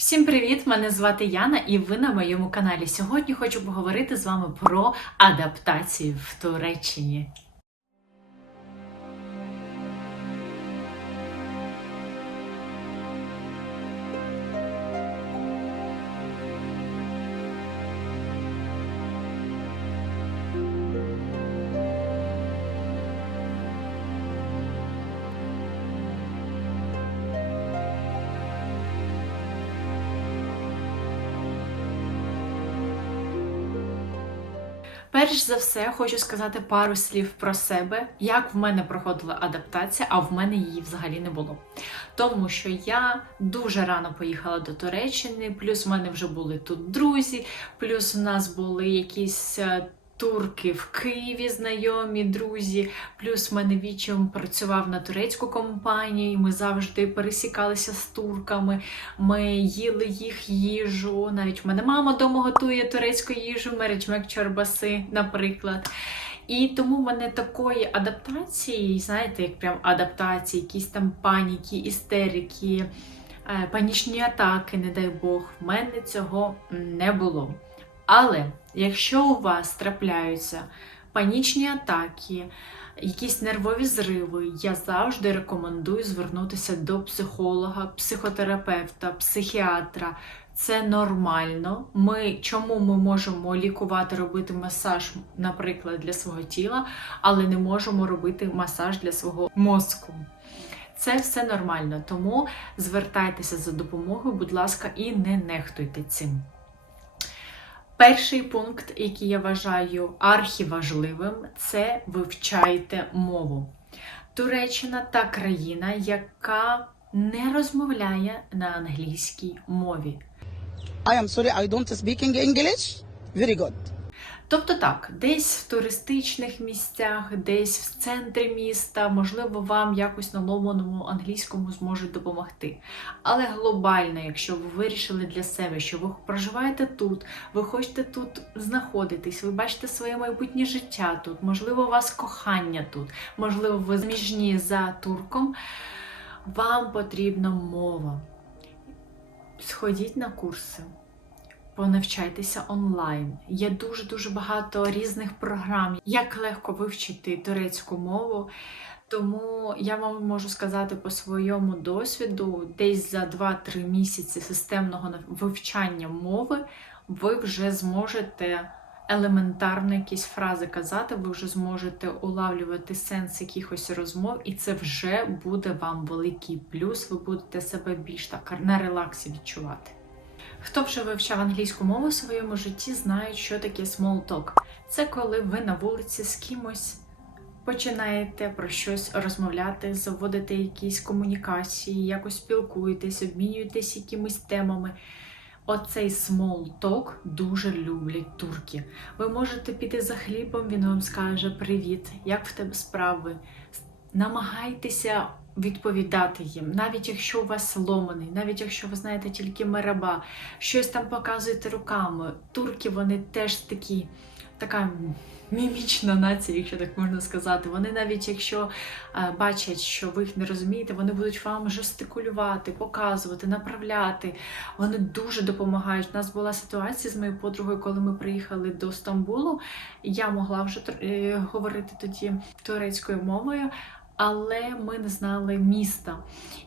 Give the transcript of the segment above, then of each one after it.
Всім привіт! Мене звати Яна, і ви на моєму каналі. Сьогодні хочу поговорити з вами про адаптацію в Туреччині. Перш за все, хочу сказати пару слів про себе, як в мене проходила адаптація, а в мене її взагалі не було. Тому що я дуже рано поїхала до Туреччини, плюс в мене вже були тут друзі, плюс у нас були якісь. Турки в Києві знайомі, друзі. Плюс в мене вічим працював на турецьку компанію. і Ми завжди пересікалися з турками. Ми їли їх їжу. Навіть в мене мама вдома готує турецьку їжу, меречмек чорбаси, наприклад. І тому в мене такої адаптації, знаєте, як прям адаптації, якісь там паніки, істерики, е, панічні атаки, не дай Бог, в мене цього не було. Але якщо у вас трапляються панічні атаки, якісь нервові зриви, я завжди рекомендую звернутися до психолога, психотерапевта, психіатра. Це нормально. Ми чому ми можемо лікувати, робити масаж, наприклад, для свого тіла, але не можемо робити масаж для свого мозку. Це все нормально, тому звертайтеся за допомогою, будь ласка, і не нехтуйте цим. Перший пункт, який я вважаю архіважливим, це вивчайте мову. Туреччина та країна, яка не розмовляє на англійській мові. I am sorry, I don't speak English. Very good. Тобто так, десь в туристичних місцях, десь в центрі міста, можливо, вам якось на ломаному англійському зможуть допомогти. Але глобально, якщо ви вирішили для себе, що ви проживаєте тут, ви хочете тут знаходитись, ви бачите своє майбутнє життя тут, можливо, у вас кохання тут, можливо, ви заміжні за турком, вам потрібна мова. Сходіть на курси понавчайтеся онлайн. Є дуже-дуже багато різних програм, як легко вивчити турецьку мову. Тому я вам можу сказати по своєму досвіду, десь за 2-3 місяці системного вивчання мови ви вже зможете елементарно якісь фрази казати, ви вже зможете улавлювати сенс якихось розмов, і це вже буде вам великий плюс. Ви будете себе більш так на релаксі відчувати. Хто вже вивчав англійську мову в своєму житті, знають, що таке small talk. Це коли ви на вулиці з кимось починаєте про щось розмовляти, заводите якісь комунікації, якось спілкуєтесь, обмінюєтесь якимись темами. Оцей talk дуже люблять турки. Ви можете піти за хлібом, він вам скаже Привіт, як в тебе справи? Намагайтеся відповідати їм, навіть якщо у вас ломаний, навіть якщо ви знаєте тільки мераба, щось там показуєте руками. Турки вони теж такі, така мімічна нація, якщо так можна сказати. Вони навіть якщо е, бачать, що ви їх не розумієте, вони будуть вам жестикулювати, показувати, направляти. Вони дуже допомагають. У нас була ситуація з моєю подругою, коли ми приїхали до Стамбулу. Я могла вже е, говорити тоді турецькою мовою. Але ми не знали міста.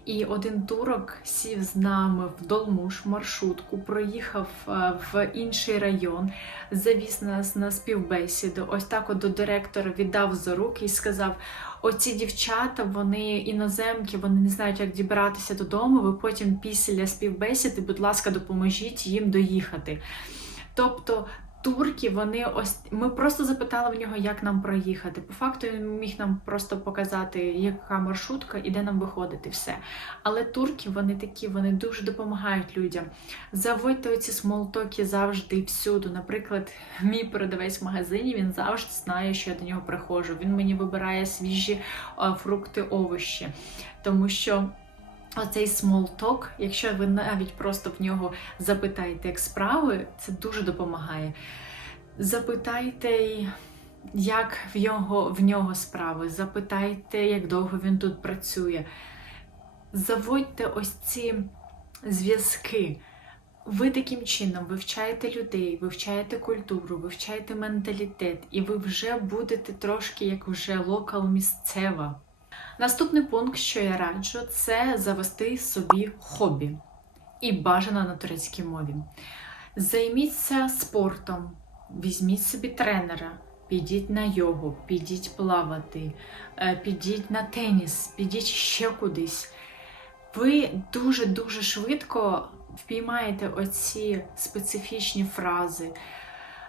І один турок сів з нами в Долмуш маршрутку, проїхав е, в інший район, завіз нас на співбесіду. Ось так от до директора віддав за руки і сказав: оці дівчата, вони іноземки, вони не знають, як дібратися додому. Ви потім після співбесіди, будь ласка, допоможіть їм доїхати. Тобто турки, вони ось ми просто запитали в нього, як нам проїхати. По факту він міг нам просто показати, яка маршрутка і де нам виходити, все. Але турки, вони такі, вони дуже допомагають людям. Заводьте оці смолтоки завжди і всюди. Наприклад, мій продавець в магазині він завжди знає, що я до нього приходжу. Він мені вибирає свіжі фрукти, овочі, тому що. Оцей small talk, якщо ви навіть просто в нього запитаєте, як справи, це дуже допомагає. Запитайте, як в нього, в нього справи, запитайте, як довго він тут працює. Заводьте ось ці зв'язки. ви таким чином вивчаєте людей, вивчаєте культуру, вивчаєте менталітет, і ви вже будете трошки як вже локал місцева. Наступний пункт, що я раджу, це завести собі хобі і бажано на турецькій мові. Займіться спортом, візьміть собі тренера, підіть на йогу, підіть плавати, е, підіть на теніс, підіть ще кудись. Ви дуже-дуже швидко впіймаєте оці специфічні фрази.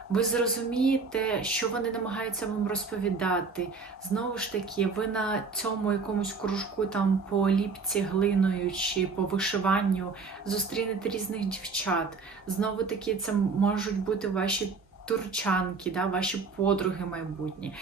Ви зрозумієте, що вони намагаються вам розповідати. Знову ж таки, ви на цьому якомусь кружку там по ліпці глиною чи по вишиванню зустрінете різних дівчат. Знову таки, це можуть бути ваші турчанки, да, ваші подруги майбутні.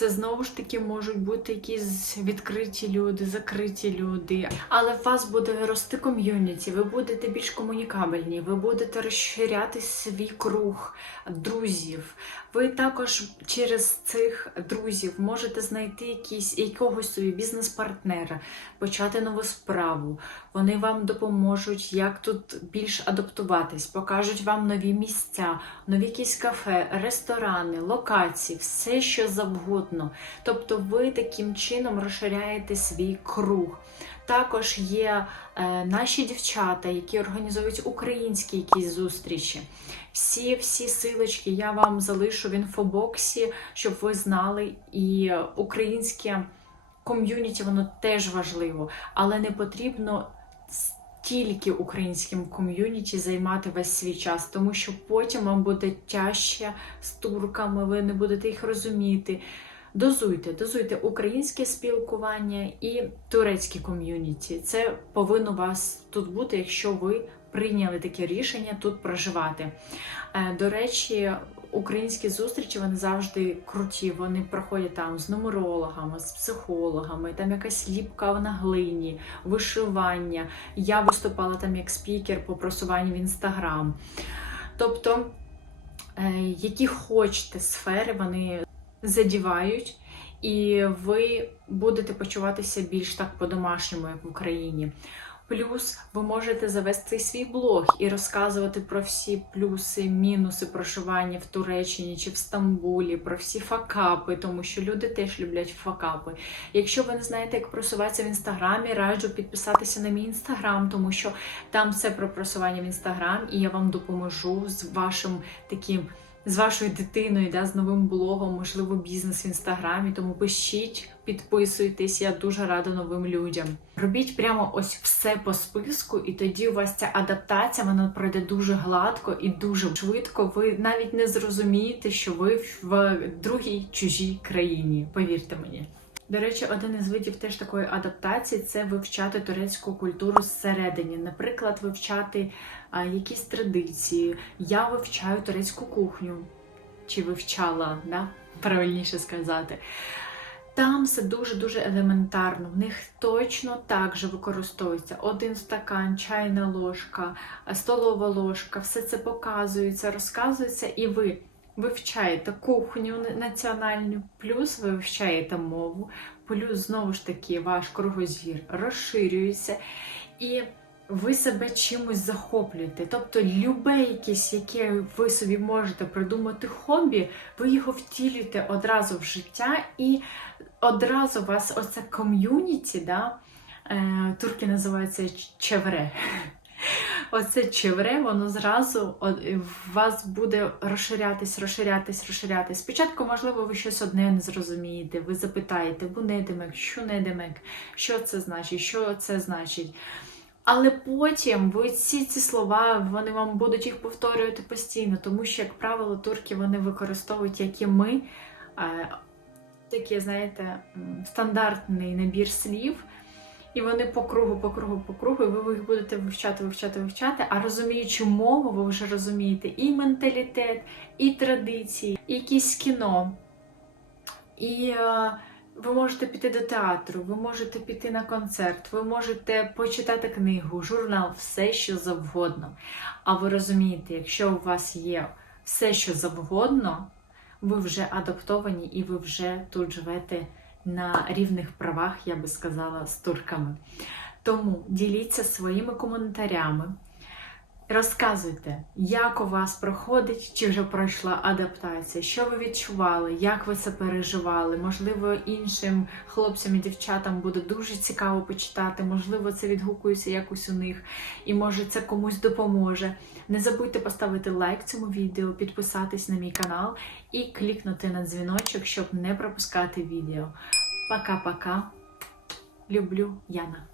Це знову ж таки можуть бути якісь відкриті люди, закриті люди. Але в вас буде рости ком'юніті, ви будете більш комунікабельні, ви будете розширяти свій круг друзів. Ви також через цих друзів можете знайти якісь, якогось собі бізнес-партнера, почати нову справу. Вони вам допоможуть, як тут більш адаптуватись, покажуть вам нові місця, нові якісь кафе, ресторани, локації, все що завгодно. Тобто ви таким чином розширяєте свій круг. Також є е, наші дівчата, які організовують українські якісь зустрічі. Всі всі силочки я вам залишу в інфобоксі, щоб ви знали. І українське ком'юніті воно теж важливо, але не потрібно тільки українським ком'юніті займати весь свій час, тому що потім вам буде тяжче з турками, ви не будете їх розуміти. Дозуйте, дозуйте українське спілкування і турецьке ком'юніті. Це повинно вас тут бути, якщо ви прийняли таке рішення тут проживати. Е, До речі, українські зустрічі вони завжди круті. Вони проходять там з нумерологами, з психологами, там якась ліпка на глині, вишивання. Я виступала там як спікер по просуванню в інстаграм. Тобто, е, які хочете сфери, вони задівають, і ви будете почуватися більш так по-домашньому, як в Україні. Плюс ви можете завести свій блог і розказувати про всі плюси, мінуси проживання в Туреччині чи в Стамбулі, про всі факапи, тому що люди теж люблять факапи. Якщо ви не знаєте, як просуватися в інстаграмі, раджу підписатися на мій інстаграм, тому що там все про просування в інстаграм, і я вам допоможу з вашим таким. З вашою дитиною, да, з новим блогом, можливо, бізнес в інстаграмі. Тому пишіть, підписуйтесь, я дуже рада новим людям. Робіть прямо ось все по списку, і тоді у вас ця адаптація вона пройде дуже гладко і дуже швидко. Ви навіть не зрозумієте, що ви в другій чужій країні. Повірте мені. До речі, один із видів теж такої адаптації це вивчати турецьку культуру зсередині. Наприклад, вивчати якісь традиції. Я вивчаю турецьку кухню, чи вивчала, да? правильніше сказати. Там все дуже-дуже елементарно. В них точно так же використовується один стакан, чайна ложка, столова ложка, все це показується, розказується, і ви вивчаєте кухню національну, плюс ви вивчаєте мову, плюс знову ж таки ваш кругозір розширюється, і ви себе чимось захоплюєте. Тобто, любе якесь, яке ви собі можете придумати хобі, ви його втілюєте одразу в життя, і одразу у вас оце ком'юніті, да? е, турки називаються чевре. Оце чевре, воно зразу в вас буде розширятись, розширятись, розширятись. Спочатку, можливо, ви щось одне не зрозумієте, ви запитаєте, бо не демек, що не демек, що це значить, що це значить. Але потім ви ці ці слова вони вам будуть їх повторювати постійно, тому що, як правило, турки вони використовують, як і ми, такий, знаєте, стандартний набір слів. І вони по кругу, по кругу, по кругу, і ви їх будете вивчати, вивчати, вивчати. А розуміючи мову, ви вже розумієте і менталітет, і традиції, і якісь кіно. І е, ви можете піти до театру, ви можете піти на концерт, ви можете почитати книгу, журнал, все що завгодно. А ви розумієте, якщо у вас є все, що завгодно, ви вже адаптовані і ви вже тут живете на рівних правах, я би сказала, з турками. Тому діліться своїми коментарями. Розказуйте, як у вас проходить, чи вже пройшла адаптація, що ви відчували, як ви це переживали. Можливо, іншим хлопцям і дівчатам буде дуже цікаво почитати, можливо, це відгукується якось у них, і може це комусь допоможе. Не забудьте поставити лайк цьому відео, підписатись на мій канал і клікнути на дзвіночок, щоб не пропускати відео. Пока-пока. Люблю Яна.